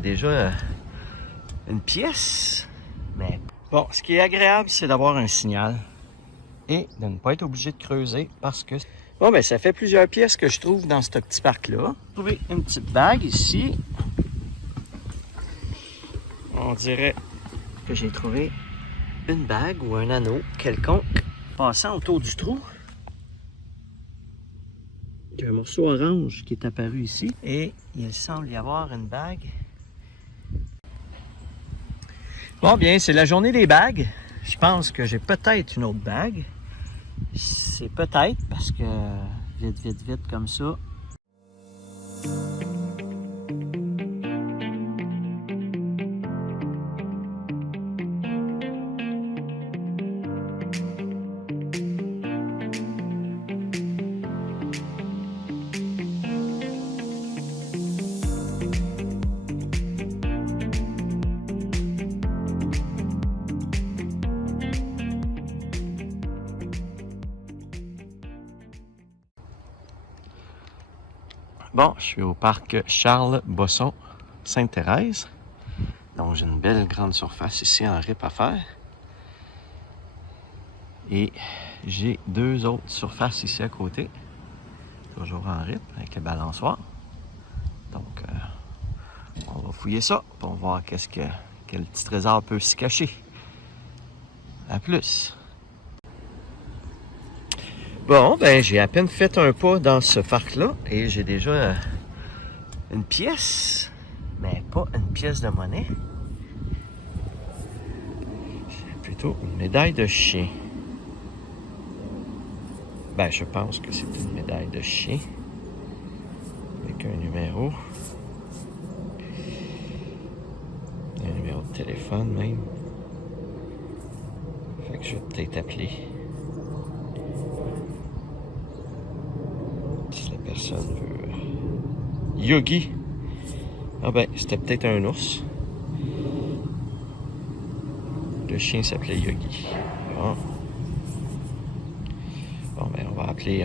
Déjà une pièce, mais bon, ce qui est agréable, c'est d'avoir un signal et de ne pas être obligé de creuser parce que... Bon, ben ça fait plusieurs pièces que je trouve dans ce petit parc-là. J'ai trouvé une petite bague ici. On dirait que j'ai trouvé une bague ou un anneau quelconque passant autour du trou. Il y a un morceau orange qui est apparu ici et il semble y avoir une bague. Bon, bien, c'est la journée des bagues. Je pense que j'ai peut-être une autre bague. C'est peut-être parce que vite comme ça. Bon, je suis au parc Charles Bosson, Sainte-Thérèse. Donc, j'ai une belle grande surface ici en RIP à faire. Et j'ai deux autres surfaces ici à côté. Toujours en RIP avec les balançoires. Donc, on va fouiller ça pour voir quel petit trésor peut s'y cacher. À plus! Bon, ben j'ai à peine fait un pas dans ce parc-là et j'ai déjà une pièce, mais pas une pièce de monnaie. C'est plutôt une médaille de chien. Ben, je pense que c'est une médaille de chien avec un numéro. Un numéro de téléphone même. Fait que je vais peut-être appeler. Si la personne veut... Yogi! Ah ben, c'était peut-être un ours. Le chien s'appelait Yogi. Bon. Bon, ben, on va appeler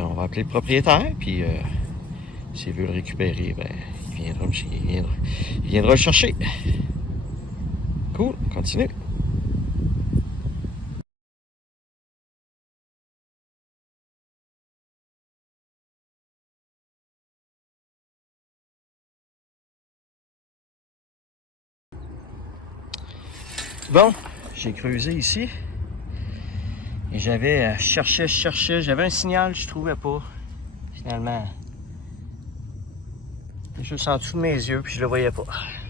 le propriétaire, puis s'il veut le récupérer, ben, il viendra le chercher. Cool, on continue. Bon, j'ai creusé ici. Et j'avais cherché, j'avais un signal, je trouvais pas. Finalement, juste en dessous de mes yeux, puis je le voyais pas.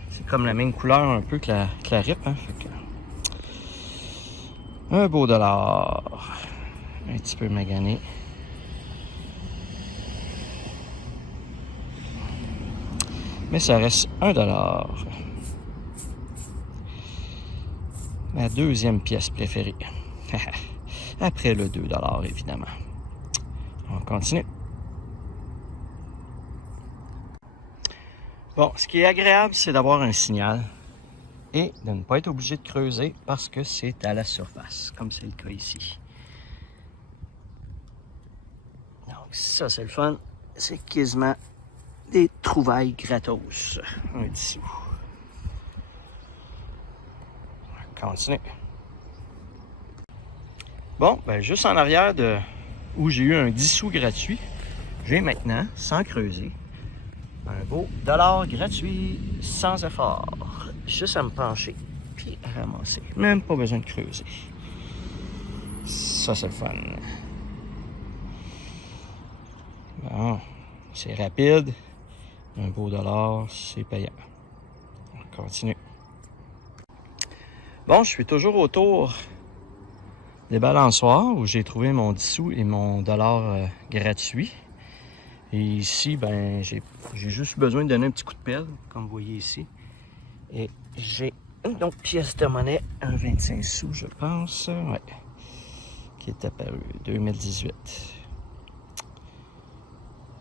C'est comme la même couleur un peu que la RIP, hein. Fait que... Un beau dollar. Un petit peu magané. Mais ça reste $1. Ma deuxième pièce préférée. Après le $2, évidemment. On continue. Bon, ce qui est agréable, c'est d'avoir un signal et de ne pas être obligé de creuser parce que c'est à la surface, comme c'est le cas ici. Donc ça, c'est le fun. C'est quasiment des trouvailles gratos. Un dessous. On continue. Bon, ben juste en arrière de où j'ai eu un 10 sous gratuit, j'ai maintenant, sans creuser, un beau dollar gratuit, sans effort. Juste à me pencher, puis à ramasser. Même pas besoin de creuser. Ça, c'est le fun. Bon, c'est rapide. Un beau dollar, c'est payant. On continue. Bon, je suis toujours autour des balançoires où j'ai trouvé mon 10 sous et mon dollar gratuit. Et ici, ben, j'ai juste besoin de donner un petit coup de pelle, comme vous voyez ici. Et j'ai une autre pièce de monnaie, un 25 sous, je pense, ouais, qui est apparu 2018.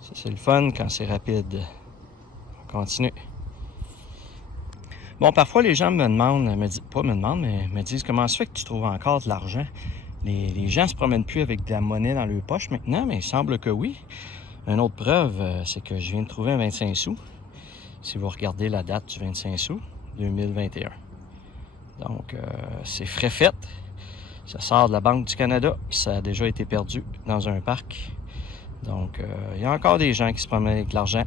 Ça, c'est le fun quand c'est rapide. On continue. Bon, parfois, les gens me demandent, me disent comment ça fait que tu trouves encore de l'argent. Les gens se promènent plus avec de la monnaie dans leur poche maintenant, mais il semble que oui. Une autre preuve, c'est que je viens de trouver un 25 sous. Si vous regardez la date du 25 sous, 2021. Donc, c'est frais fait. Ça sort de la Banque du Canada, puis ça a déjà été perdu dans un parc. Donc, il y a encore des gens qui se promènent avec de l'argent,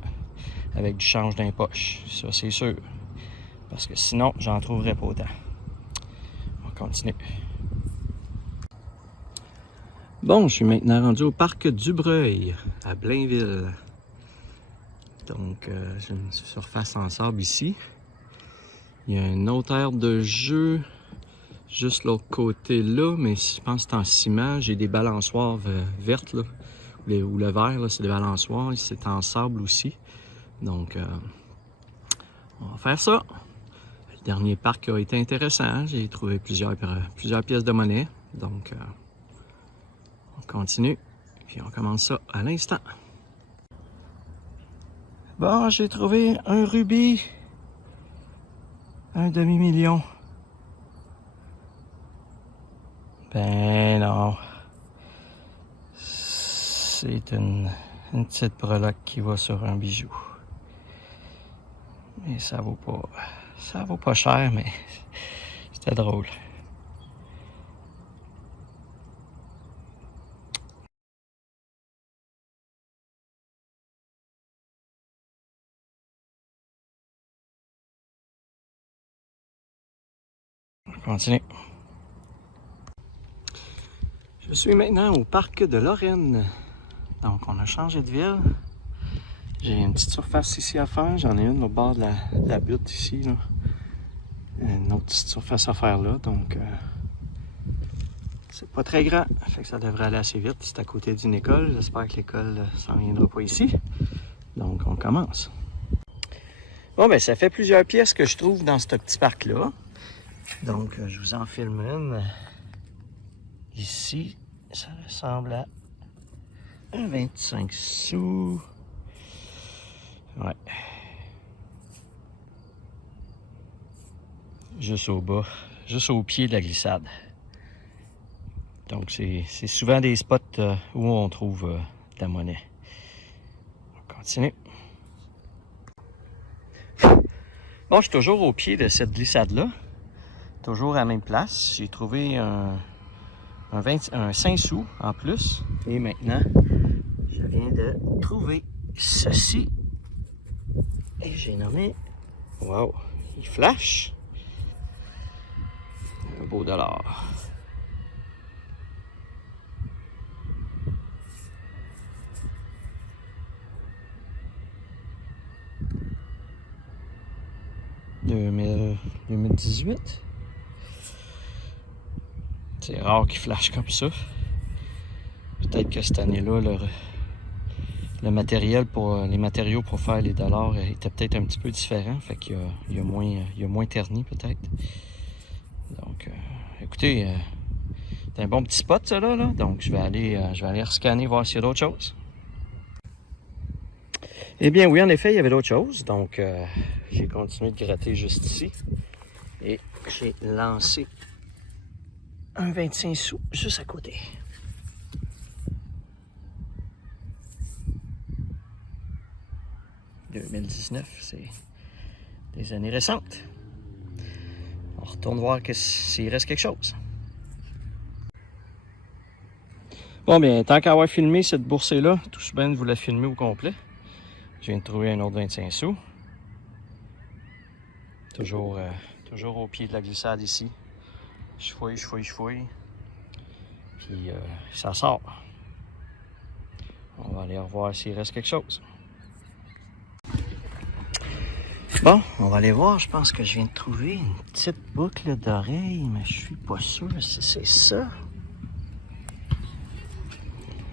avec du change dans les poches. Ça, c'est sûr. Parce que sinon, j'en trouverais pas autant. On continue. Bon, je suis maintenant rendu au parc Dubreuil, à Blainville. Donc, j'ai une surface en sable ici. Il y a une autre aire de jeu juste l'autre côté là, mais je pense que c'est en ciment. J'ai des balançoires vertes, là, ou le vert, là, c'est des balançoires. C'est en sable aussi. Donc, on va faire ça. Le dernier parc a été intéressant. J'ai trouvé plusieurs pièces de monnaie. Donc, on continue. Puis on commence ça à l'instant. Bon, j'ai trouvé un rubis. Un demi-million. Ben non. C'est une petite breloque qui va sur un bijou. Mais ça vaut pas cher, mais c'était drôle. On continue. Je suis maintenant au parc de Lorraine. Donc, on a changé de ville. J'ai une petite surface ici à faire. J'en ai une au bord de la butte ici, là. Une autre petite surface à faire là. Donc, c'est pas très grand. Fait que ça devrait aller assez vite. C'est à côté d'une école. J'espère que l'école s'en viendra pas ici. Donc, on commence. Bon, ben, ça fait plusieurs pièces que je trouve dans ce petit parc-là. Donc, je vous en filme une. Ici, ça ressemble à un 25 sous. Ouais. Juste au bas, juste au pied de la glissade. Donc, c'est souvent des spots où on trouve de la monnaie. On continue. Bon, je suis toujours au pied de cette glissade-là. Toujours à la même place. J'ai trouvé un 5 sous en plus. Et maintenant, je viens de trouver ceci. Et j'ai nommé... Wow! Il flash! Un beau dollar. « 2018. C'est rare qu'il flash comme ça. Peut-être que cette année-là, le matériel les matériaux pour faire les dollars était peut-être un petit peu différent. Fait qu'il y a moins terni peut-être. Donc, écoutez, c'est un bon petit spot ça là. Donc, je vais aller rescanner, voir s'il y a d'autres choses. Eh bien oui, en effet, il y avait d'autres choses. Donc, j'ai continué de gratter juste ici. Et j'ai lancé un 25 sous juste à côté. « 2019, c'est des années récentes. On retourne voir s'il reste quelque chose. Bon, bien, tant qu'à avoir filmé cette boursée-là, tout se bien de vous la filmer au complet. Je viens de trouver un autre 25 sous. Toujours au pied de la glissade ici. Je fouille. Puis ça sort. On va aller revoir s'il reste quelque chose. Bon, on va aller voir. Je pense que je viens de trouver une petite boucle d'oreille, mais je suis pas sûr si c'est ça.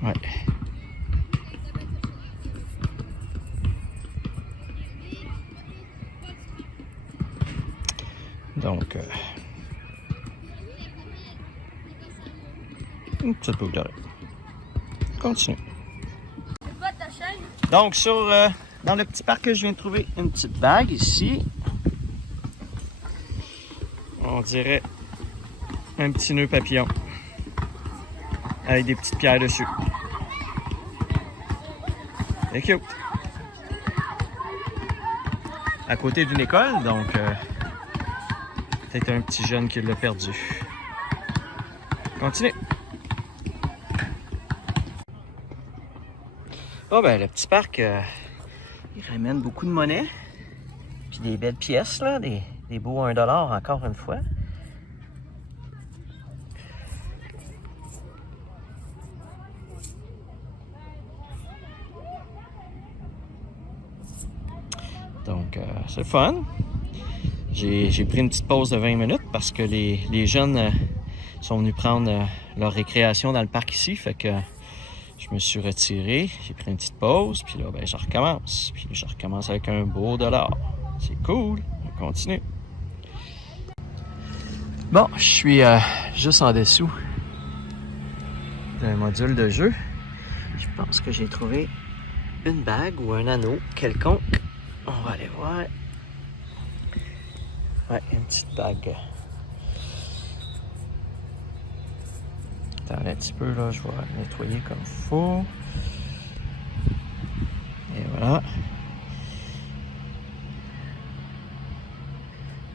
Ouais. Donc, une petite boucle d'oreille. Continue. Donc, dans le petit parc, je viens de trouver une petite bague ici. On dirait un petit nœud papillon avec des petites pierres dessus. C'est cute. À côté d'une école, donc peut-être un petit jeune qui l'a perdu. Continue. Ah ben, le petit parc, il ramène beaucoup de monnaie. Puis des belles pièces, là, des beaux 1$ encore une fois. Donc, c'est le fun. J'ai pris une petite pause de 20 minutes parce que les jeunes sont venus prendre leur récréation dans le parc ici. Fait que je me suis retiré, j'ai pris une petite pause, puis là, ben, je recommence. Puis je recommence avec un beau $. C'est cool, on continue. Bon, je suis juste en dessous d'un module de jeu. Je pense que j'ai trouvé une bague ou un anneau quelconque. On va aller voir. Ouais, une petite bague. Attends un petit peu, là, je vais nettoyer comme il faut. Et voilà.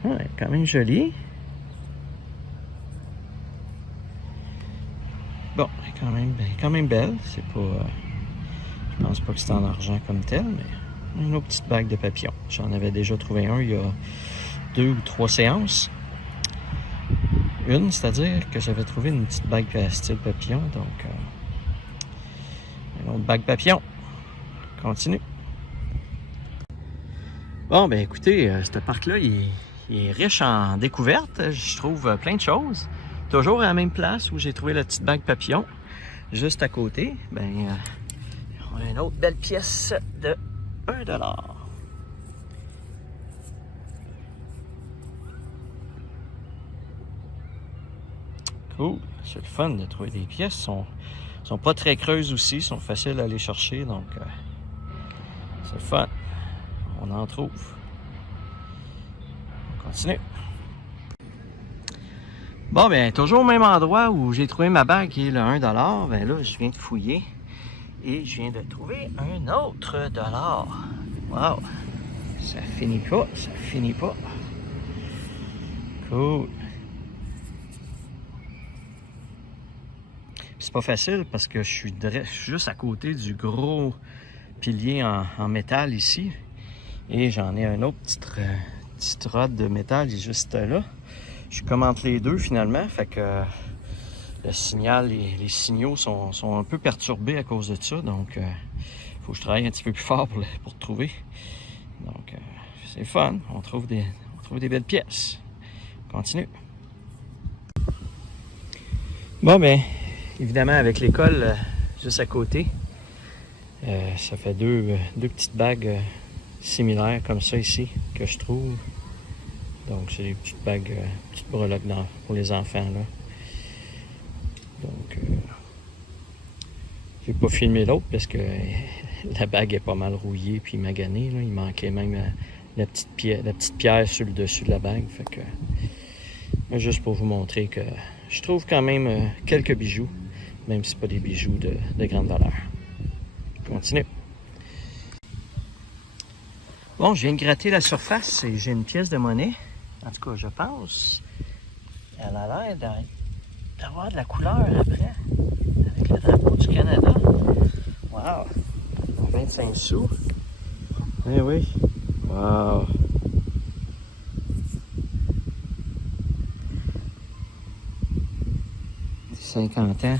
Ah, elle est quand même jolie. Bon, elle est quand même belle. C'est pas... je pense pas que c'est en argent comme tel, mais une autre petite bague de papillon. J'en avais déjà trouvé un il y a 2 ou 3 séances. C'est-à-dire que j'avais trouvé une petite bague style papillon, donc une autre bague papillon. Continue. Bon, ben écoutez, ce parc-là, il est riche en découvertes. Je trouve plein de choses. Toujours à la même place où j'ai trouvé la petite bague papillon. Juste à côté, ben, on a une autre belle pièce de 1$. Cool, c'est le fun de trouver des pièces. Sont pas très creuses aussi, sont faciles à aller chercher, donc c'est le fun. On en trouve. On continue. Bon, bien, toujours au même endroit où j'ai trouvé ma bague qui est le 1$. Ben là, je viens de fouiller et je viens de trouver un autre $. Wow! Ça finit pas, ça finit pas. Cool. C'est pas facile parce que je suis juste à côté du gros pilier en métal ici. Et j'en ai un autre petite rod de métal juste là. Je suis comme entre les deux finalement. Fait que le signal, les signaux sont un peu perturbés à cause de ça. Donc, il faut que je travaille un petit peu plus fort pour trouver. Donc, c'est fun. On trouve des belles pièces. On continue. Bon, ben, évidemment, avec l'école juste à côté, ça fait deux petites bagues similaires comme ça ici que je trouve. Donc, c'est des petites bagues, petites breloques pour les enfants, là. Donc, j'ai pas filmé l'autre parce que la bague est pas mal rouillée puis maganée, là. Il manquait même la petite pierre sur le dessus de la bague. Fait que, juste pour vous montrer que je trouve quand même quelques bijoux, même si c'est pas des bijoux de grande valeur. Continue. Bon, je viens de gratter la surface et j'ai une pièce de monnaie. En tout cas, je pense. Elle a l'air d'avoir de la couleur après, avec le drapeau du Canada. Wow! 25 sous. Eh oui. Wow! « 50 ans.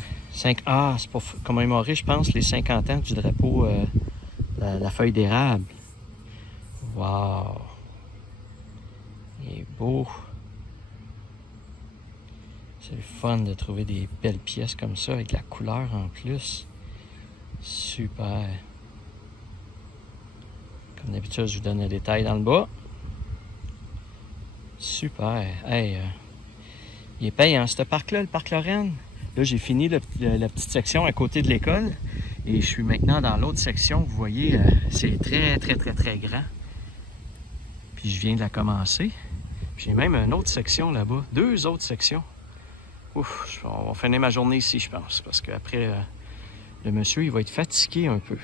Ah, c'est pour commémorer, je pense, les 50 ans du drapeau, la feuille d'érable. Wow! Il est beau. C'est le fun de trouver des belles pièces comme ça, avec la couleur en plus. Super! Comme d'habitude, je vous donne le détail dans le bas. Super! Hey, il est payant, ce parc-là, le parc Lorraine. Là, j'ai fini la petite section à côté de l'école et je suis maintenant dans l'autre section. Vous voyez, c'est très grand. Puis je viens de la commencer. J'ai même une autre section là-bas. 2 autres sections. Ouf, on va finir ma journée ici, je pense. Parce qu'après, le monsieur, il va être fatigué un peu.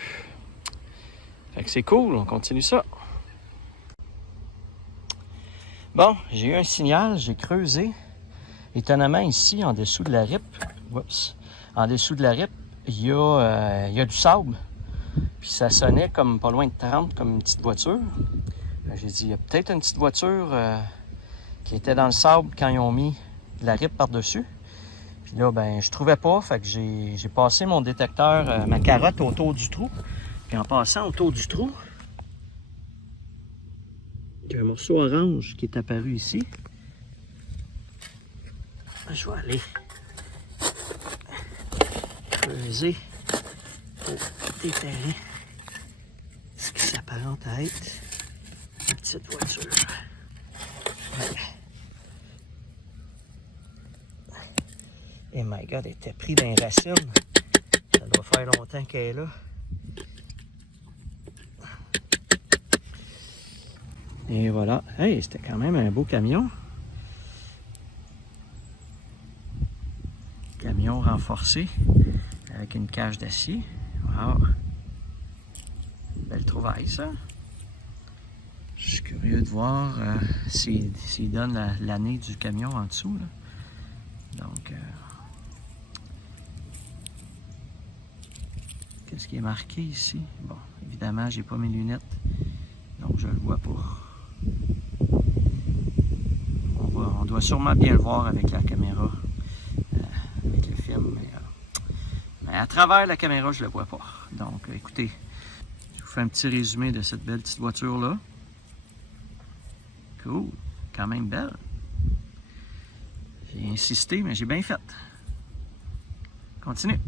Fait que c'est cool, on continue ça. Bon, j'ai eu un signal, j'ai creusé. Étonnamment, ici, en dessous de la ripe, en dessous de la ripe, il y a du sable. Puis ça sonnait comme pas loin de 30, comme une petite voiture. J'ai dit, il y a peut-être une petite voiture qui était dans le sable quand ils ont mis de la ripe par-dessus. Puis là, ben, je trouvais pas, fait que j'ai passé mon détecteur, ma carotte autour du trou. Puis en passant autour du trou, il y a un morceau orange qui est apparu ici. Je vais aller creuser pour déterrer ce qui s'apparente à être une petite voiture. Ouais. Et my God, elle était prise dans les racines. Ça doit faire longtemps qu'elle est là. Et voilà. Hey, c'était quand même un beau camion. Camion renforcé avec une cage d'acier. Wow! Belle trouvaille, ça. Je suis curieux de voir s'il donne l'année du camion en dessous. Là. Donc, qu'est-ce qui est marqué ici? Bon, évidemment, j'ai pas mes lunettes, donc je le vois pas. On doit sûrement bien le voir avec la caméra, avec le film, mais à travers la caméra, je le vois pas. Donc, écoutez, je vous fais un petit résumé de cette belle petite voiture-là. Cool, quand même belle. J'ai insisté, mais j'ai bien fait. Continue.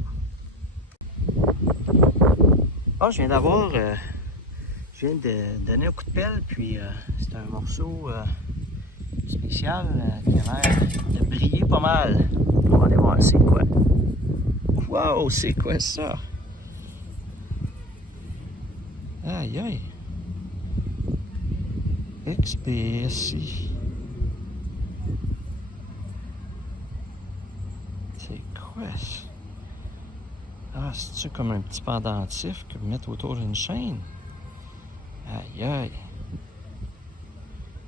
Ah, je viens de donner un coup de pelle, puis c'est un morceau spécial qui a l'air de briller pas mal. On va aller voir c'est quoi. Wow, c'est quoi ça? Aïe aïe. XBSI. C'est quoi ça? Ah, c'est-tu comme un petit pendentif que vous mettez autour d'une chaîne? Aïe aïe.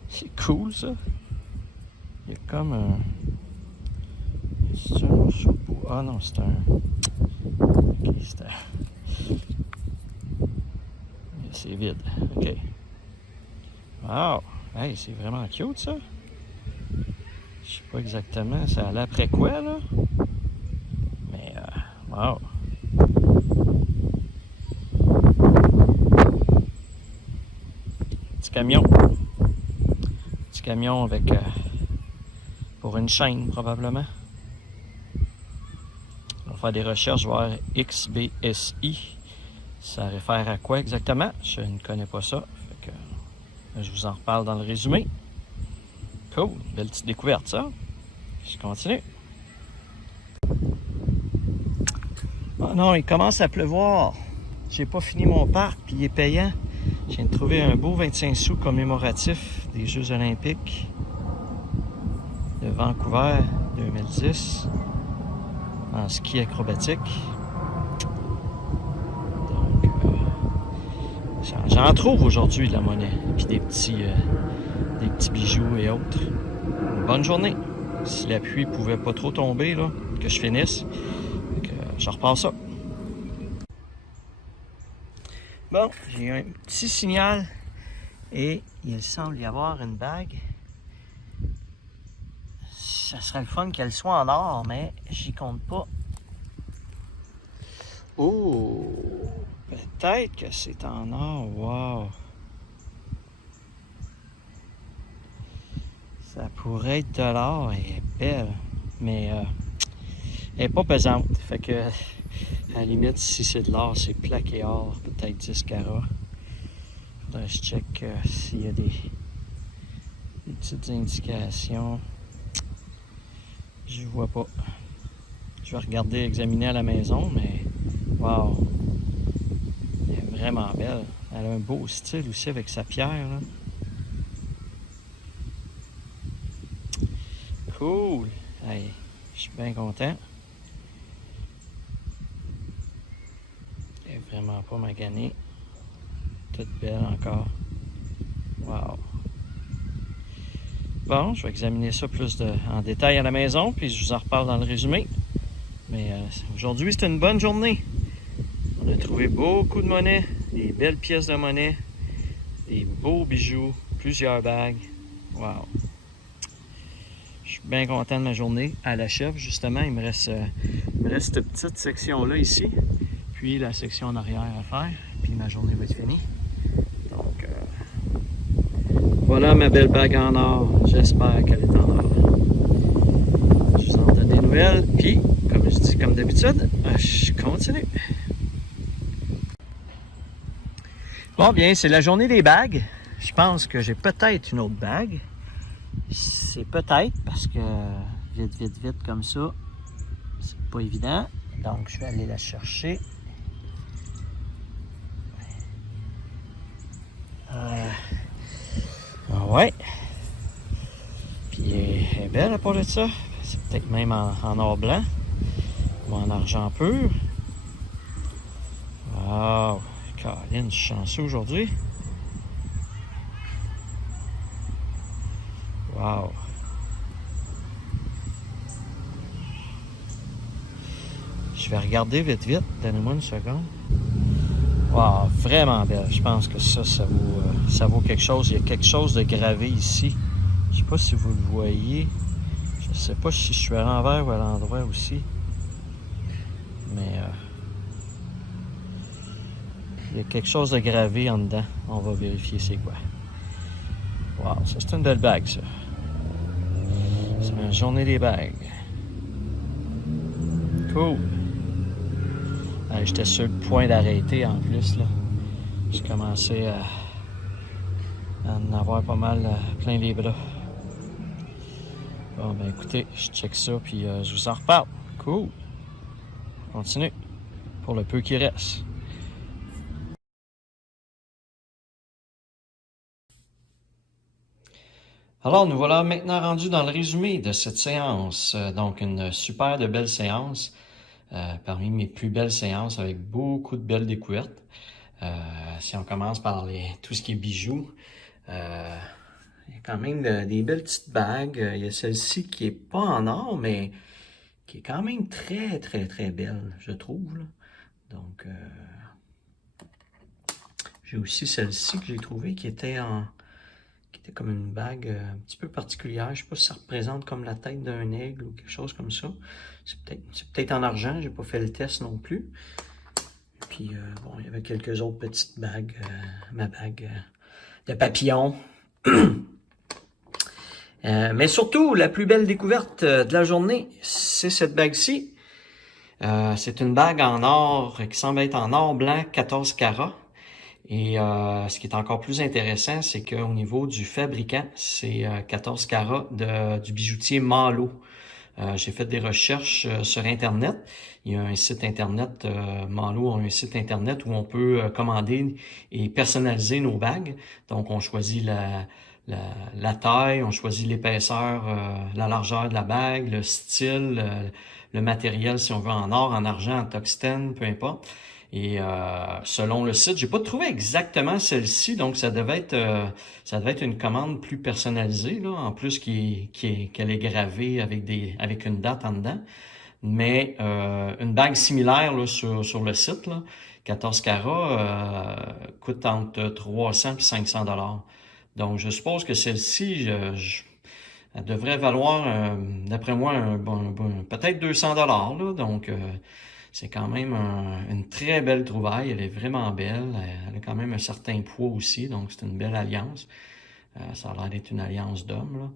C'est cool ça. Il y a comme un... C'est un morceau de bois. Ah non, c'est un... Ok, c'est un... C'est vide. Ok. Wow! Hey, c'est vraiment cute ça. Je sais pas exactement ça allait après quoi là. Mais wow! Petit camion. Petit camion avec pour une chaîne probablement. On va faire des recherches voir XBSI. Ça réfère à quoi exactement? Je ne connais pas ça. Fait que, je vous en reparle dans le résumé. Cool, belle petite découverte ça. Je continue. Oh non, il commence à pleuvoir. J'ai pas fini mon parc, puis il est payant. Je viens de trouver un beau 25 sous commémoratif des Jeux olympiques de Vancouver 2010 en ski acrobatique. Donc, j'en trouve aujourd'hui de la monnaie, puis des petits bijoux et autres. Bonne journée. Si la pluie pouvait pas trop tomber, là, que je finisse, que je repars ça. Bon, j'ai eu un petit signal et il semble y avoir une bague. Ça serait le fun qu'elle soit en or, mais j'y compte pas. Oh, peut-être que c'est en or. Wow. Ça pourrait être de l'or. Elle est belle, mais elle n'est pas pesante. Fait que, à la limite, si c'est de l'or, c'est plaqué or, peut-être 10 carats. Faudrait que je check s'il y a des petites indications. Je vois pas. Je vais regarder, examiner à la maison, mais wow! Elle est vraiment belle. Elle a un beau style aussi avec sa pierre, là. Cool! Hey, je suis bien content. Elle est vraiment pas maganée. Toute belle encore. Wow! Bon, je vais examiner ça plus en détail à la maison, puis je vous en reparle dans le résumé. Mais aujourd'hui, c'est une bonne journée. On a trouvé beaucoup de monnaie, des belles pièces de monnaie, des beaux bijoux, plusieurs bagues. Wow! Je suis bien content de ma journée. À la chef, justement, il me reste cette petite section-là ici, puis la section en arrière à faire, puis ma journée va être finie. Donc, voilà ma belle bague en or. J'espère qu'elle est en or. Je vous en donne des nouvelles, puis, comme je dis, comme d'habitude, je continue. Bon, bien, c'est la journée des bagues. Je pense que j'ai peut-être une autre bague. C'est peut-être parce que vite comme ça, c'est pas évident. Donc, je vais aller la chercher. Ouais. Puis, elle est belle à part de ça. C'est peut-être même en or blanc ou en argent pur. Wow! Caroline, je suis chanceux aujourd'hui. Wow! Je vais regarder vite. Donnez-moi une seconde. Wow, vraiment belle. Je pense que ça vaut quelque chose. Il y a quelque chose de gravé ici. Je sais pas si vous le voyez. Je sais pas si je suis à l'envers ou à l'endroit aussi. Mais il y a quelque chose de gravé en dedans. On va vérifier c'est quoi. Wow, ça c'est une belle bague, ça. C'est ma journée des bagues. Cool. J'étais sur le point d'arrêter en plus, là. J'ai commencé à en avoir pas mal plein les bras. Bon, ben écoutez, je check ça, puis je vous en reparle. Cool. Continue. Pour le peu qui reste. Alors, nous voilà maintenant rendus dans le résumé de cette séance. Donc, une super de belle séance. Parmi mes plus belles séances avec beaucoup de belles découvertes. Si on commence par tout ce qui est bijoux, il y a quand même des belles petites bagues. Il y a celle-ci qui est pas en or, mais qui est quand même très belle, je trouve. Là. Donc, j'ai aussi celle-ci que j'ai trouvée qui était comme une bague un petit peu particulière. Je sais pas si ça représente comme la tête d'un aigle ou quelque chose comme ça. C'est peut-être en argent, j'ai pas fait le test non plus. Puis bon, il y avait quelques autres petites bagues. Ma bague de papillon. Mais surtout, la plus belle découverte de la journée, c'est cette bague-ci. C'est une bague en or qui semble être en or blanc 14 carats. Et ce qui est encore plus intéressant, c'est qu'au niveau du fabricant, c'est 14 carats du bijoutier Malo. J'ai fait des recherches sur Internet. Il y a un site Internet, Malo a un site Internet où on peut commander et personnaliser nos bagues. Donc, on choisit la taille, on choisit l'épaisseur, la largeur de la bague, le style, le matériel, si on veut, en or, en argent, en tungstène, peu importe. Et selon le site, j'ai pas trouvé exactement celle-ci, donc ça devait être une commande plus personnalisée, là, en plus qu'elle est gravée avec une date en dedans. Mais une bague similaire là, sur le site, là, 14 carats, coûte entre 300 et 500 $. Donc je suppose que celle-ci, elle devrait valoir, d'après moi, peut-être 200 $. Là, donc c'est quand même une très belle trouvaille. Elle est vraiment belle. Elle a quand même un certain poids aussi. Donc, c'est une belle alliance. Ça a l'air d'être une alliance d'hommes, là.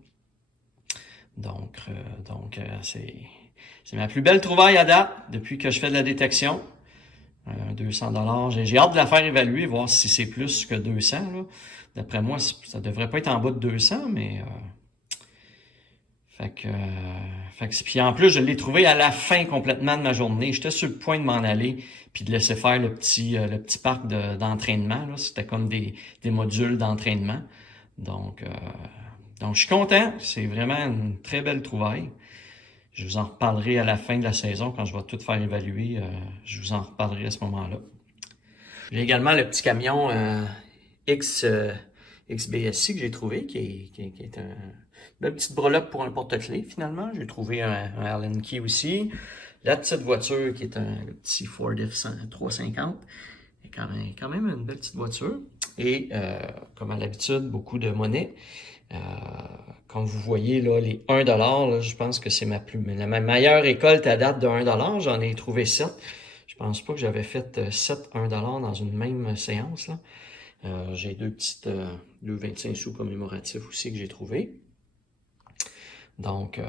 Donc, c'est ma plus belle trouvaille à date depuis que je fais de la détection. 200 $. J'ai hâte de la faire évaluer, voir si c'est plus que 200, là. D'après moi, ça devrait pas être en bas de 200, mais... Puis en plus, je l'ai trouvé à la fin complètement de ma journée. J'étais sur le point de m'en aller puis de laisser faire le petit parc d'entraînement. Là. C'était comme des modules d'entraînement. Donc je suis content. C'est vraiment une très belle trouvaille. Je vous en reparlerai à la fin de la saison quand je vais tout faire évaluer. Je vous en reparlerai à ce moment-là. J'ai également le petit camion XBSC que j'ai trouvé, qui est Belle petite breloque pour un porte-clés, finalement. J'ai trouvé un Allen Key aussi. La petite voiture qui est un petit Ford F350. Quand même une belle petite voiture. Et comme à l'habitude, beaucoup de monnaie. Comme vous voyez, là, les 1$, là, je pense que c'est ma meilleure récolte à date de 1$. J'en ai trouvé 7. Je pense pas que j'avais fait 7 $1 dans une même séance, là. J'ai deux 25 sous commémoratifs aussi que j'ai trouvé. Donc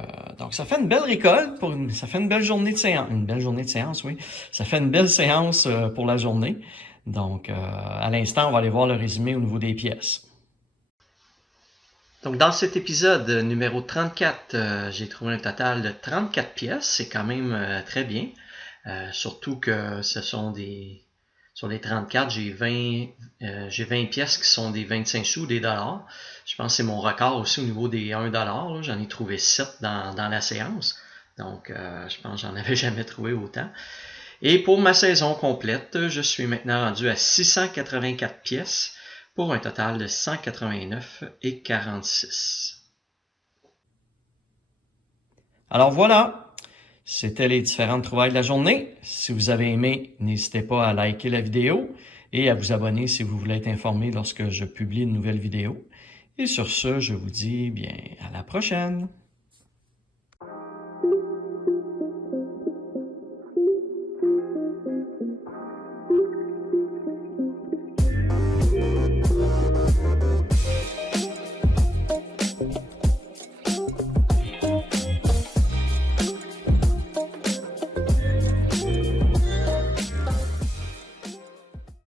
ça fait une belle récolte, ça fait une belle journée de séance. Une belle journée de séance, oui. Ça fait une belle séance pour la journée. Donc, à l'instant, on va aller voir le résumé au niveau des pièces. Donc, dans cet épisode numéro 34, j'ai trouvé un total de 34 pièces. C'est quand même très bien. Surtout que ce sont sur les 34, j'ai 20 pièces qui sont des 25 sous, des dollars. Je pense que c'est mon record aussi au niveau des 1$. J'en ai trouvé 7 dans la séance. Donc, je pense que j'en avais jamais trouvé autant. Et pour ma saison complète, je suis maintenant rendu à 684 pièces pour un total de 189,46. Alors voilà, c'était les différentes trouvailles de la journée. Si vous avez aimé, n'hésitez pas à liker la vidéo et à vous abonner si vous voulez être informé lorsque je publie une nouvelle vidéo. Et sur ce, je vous dis bien à la prochaine.